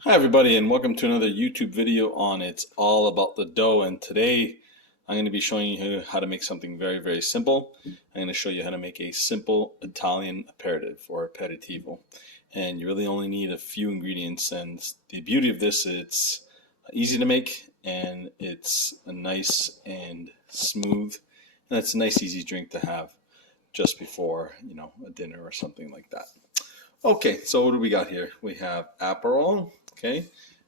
Hi everybody, and welcome to another YouTube video on It's All About the Dough. And today I'm going to be showing you how to make something very simple. I'm going to show you how to make a simple Italian aperitif or aperitivo. And you really only need a few ingredients, and the beauty of this, it's easy to make and it's a nice and smooth, and it's a nice easy drink to have just before, a dinner or something like that. Okay, so what do we got here? We have Aperol. Okay,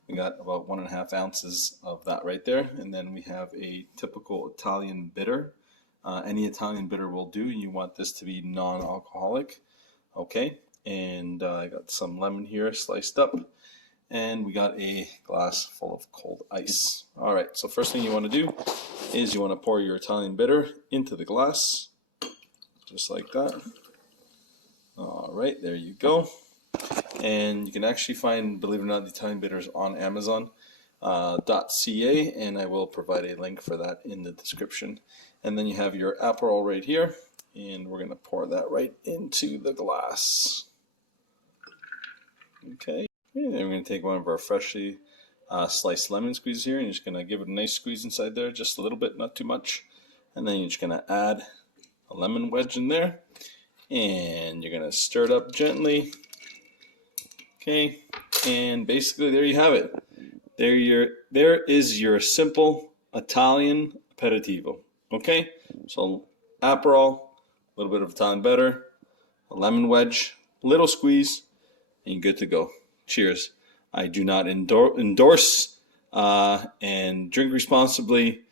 we got about 1.5 ounces of that right there, and then we have a typical Italian bitter. Any Italian bitter will do. You want this to be non-alcoholic. Okay, and I got some lemon here sliced up, and we got a glass full of cold ice. All right, so first thing you want to do is you want to pour your Italian bitter into the glass, just like that. All right, there you go. And you can actually find, believe it or not, the Italian bitters on Amazon.ca, and I will provide a link for that in the description. And then you have your Aperol right here, and we're going to pour that right into the glass. Okay, and then we're going to take one of our freshly sliced lemon squeezes here, and you're just going to give it a nice squeeze inside there, just a little bit, not too much. And then you're just going to add a lemon wedge in there, and you're going to stir it up gently. Okay, and basically there you have it. There is your simple Italian aperitivo. Okay, so Aperol, a little bit of Italian bitter, a lemon wedge, little squeeze, and you're good to go. Cheers. I do not endorse and drink responsibly.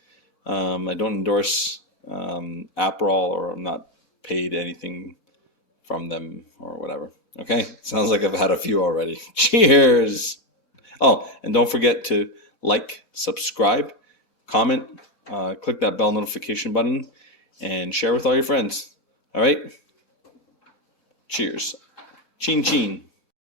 I don't endorse Aperol, or I'm not paid anything from them or whatever. Okay, sounds like I've had a few already. Cheers! Oh, and don't forget to like, subscribe, comment, click that bell notification button, and share with all your friends. All right? Cheers. Chin chin.